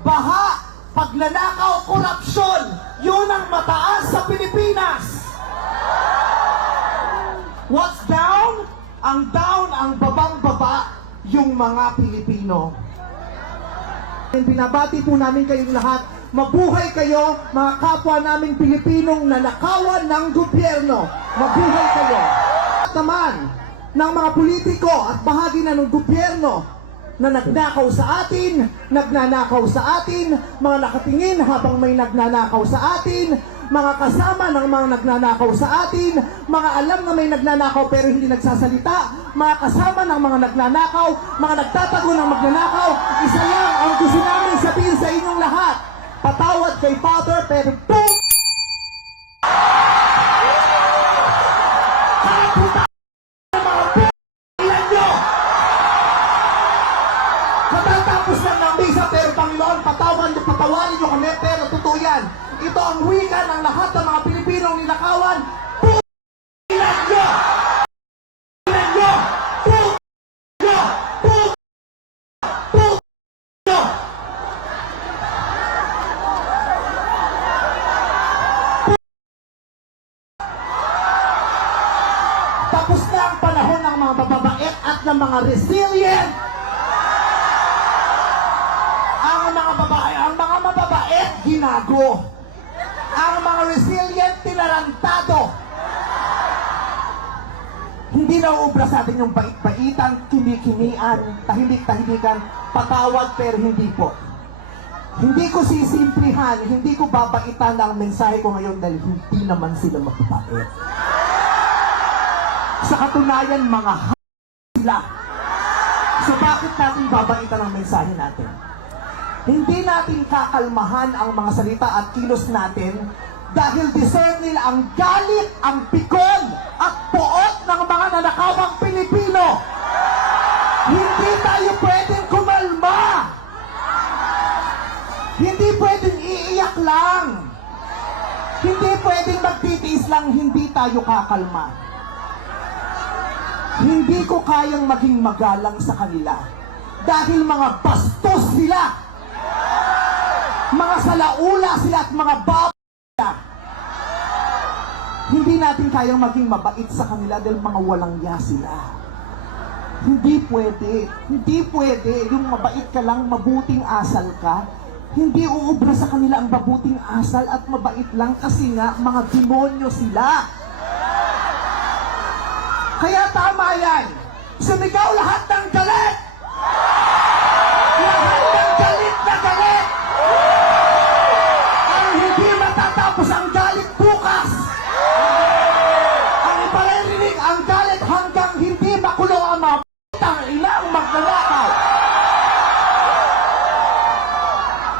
baha, pagnanakaw, korupsyon, yun ang mataas sa Pilipinas. What's down? Ang down, ang babang-baba, yung mga Pilipino. Binabati po namin kayong lahat. Mabuhay kayo, mga kapwa namin Pilipinong nanakawan ng gobyerno. Mabuhay kayo. At naman, ng mga politiko at bahagi na ng gobyerno na nagnakaw sa atin, nagnanakaw sa atin, mga nakatingin habang may nagnanakaw sa atin, mga kasama ng mga nagnanakaw sa atin, mga alam na may nagnanakaw pero hindi nagsasalita, mga kasama ng mga nagnanakaw, mga nagtatago ng magnanakaw. Isa lang ang gusto namin sabihin sa inyong lahat. Patawad kay Father, pero boom! Katatapos lang ng misa, pero Panginoon, patawarin niyo kami, pero totoo yan. Ito ang wika ng lahat ng mga Pilipinong ninakawan. Pugilan nyo! Pugilan nyo! Pugilan nyo! Pugilan nyo! Tapos na ang panahon ng mga mababait at ng mga resilient. Ang mga mababait, ginago. Ang mga resilient, tinarantado. Hindi nauubra sa atin yung bait-baitan, kimi-kimian, tahimik-tahimikan, patawad pero hindi po. Hindi ko sisimplihan, hindi ko babaitan ang mensahe ko ngayon dahil hindi naman sila mababait. Sa katunayan, mga sila. So bakit natin babaitan ang mensahe natin? Hindi natin kakalmahan ang mga salita at kilos natin dahil deserve nila ang galit, ang pikon at puot ng mga nanakawang Pilipino. Hindi tayo pwedeng kumalma. Hindi pwedeng iiyak lang. Hindi pwedeng magtitiis lang, hindi tayo kakalma. Hindi ko kayang maging magalang sa kanila dahil mga bastos sila. Mga salaula sila at mga baba sila. Hindi natin kayang maging mabait sa kanila dahil mga walang ya sila. Hindi pwede. Hindi pwede. Yung mabait ka lang, mabuting asal ka. Hindi uubra sa kanila ang mabuting asal at mabait lang kasi nga mga demonyo sila. Kaya tama yan. Sumigaw lahat ng galit. Lahat ng galit na galit. Tapos ang galit bukas. Ang iparirinig ang galit hanggang hindi makulong ang mga p***ang ilang magnanakaw.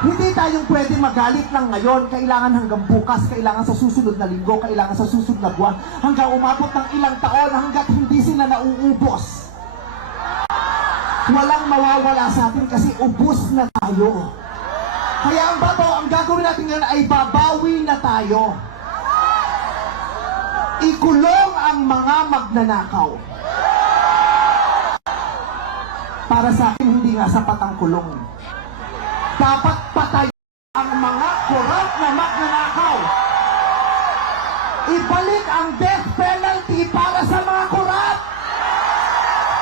Hindi tayong pwede magalit lang ngayon. Kailangan hanggang bukas, kailangan sa susunod na linggo, kailangan sa susunod na buwan, hanggang umabot ng ilang taon hanggat hindi sila nauubos. Walang mawawala sa atin kasi ubos na tayo. Kaya ang gagawin natin ngayon ay babawi na tayo. Ikulong ang mga magnanakaw. Para sa akin, hindi nga sapat ang kulong. Dapat patay ang mga korap na magnanakaw. Ibalik ang death penalty para sa mga korap.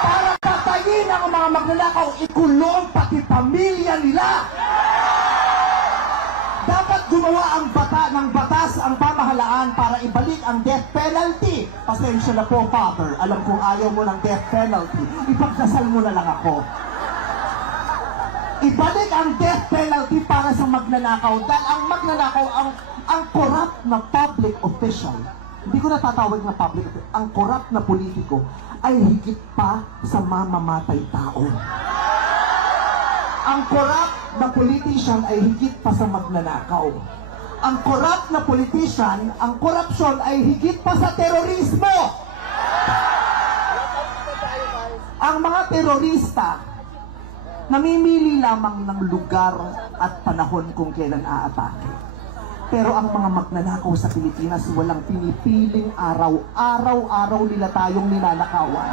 Para patayin ang mga magnanakaw, ikulong pati pamilya nila. Dapat gumawa ang batas, ang pamahalaan para ibalik ang death penalty. Pasensya na po, Father. Alam kong ayaw mo ng death penalty. Ipagdasal mo na lang ako. Ibalik ang death penalty para sa magnanakaw. Dahil ang magnanakaw, ang corrupt na public official, hindi ko natatawag na public official, ang corrupt na politiko ay higit pa sa mamamatay tao. Ang corrupt na politician ay higit pa sa magnanakaw. Ang corrupt na politician, ang korupsyon ay higit pa sa terorismo. Ang mga terorista, namimili lamang ng lugar at panahon kung kailan aatake. Pero ang mga magnanakaw sa Pilipinas, walang pinipiling araw. Araw-araw nila tayong ninanakawan.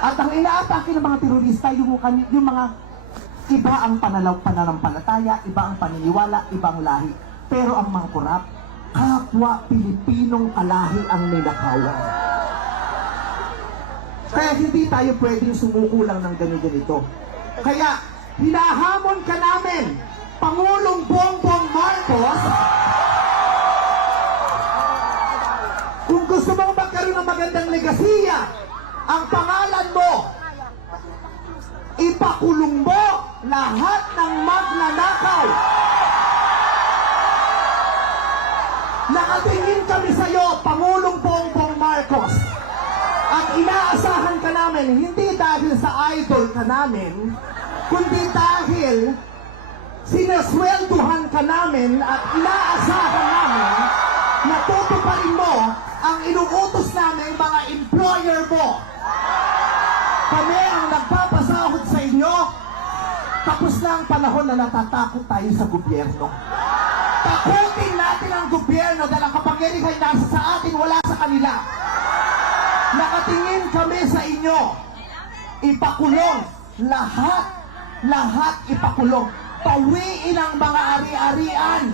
At ang inaatake ng mga terorista, yung mga Iba ang pananampalataya, iba ang paniniwala, ibang lahi. Pero ang mangkurap, kapwa Pilipinong kalahi ang ninakawan. Kaya hindi tayo pwedeng sumuko lang ng ganito. Kaya hinahamon ka namin, Pangulong Bongbong Marcos, kung gusto mong magkaroon ng magandang legasiya, ang pangalan mo, ipakulong mo lahat ng magnanakaw. Nakatingin kami sa iyo, Pangulong Bongbong Marcos. At inaasahan ka namin, hindi dahil sa idol ka namin, kundi dahil sinaswelduhan ka namin at inaasahan namin na tutuparin mo ang inuutos namin mga employer mo. Kami ang nagpapasahod sa inyo. Tapos na ang panahon na natatakot tayo sa gobyerno. Takutin natin ang gobyerno dahil ang kapangyarihan nasa sa atin, wala sa kanila. Nakatingin kami sa inyo. Ipakulong. Lahat ipakulong. Bawiin ang mga ari-arian.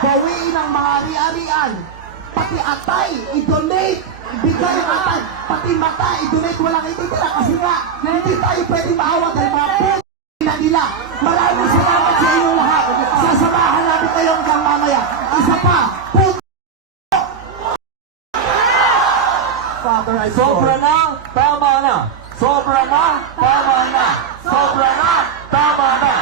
Bawiin ang mga ari-arian. Pati atay, i-donate. Ibigay ang atay. Pati mata, i-donate. Walang ititira kasi nga, hindi tayo pwede maawa dahil mga na nila. Maraming salamat sa inyong lahat. Sasamahan namin kayo hanggang mamaya. Isa pa, Father, I Sobra na, tama na. Sobra na, tama na. Sobra na, tama na.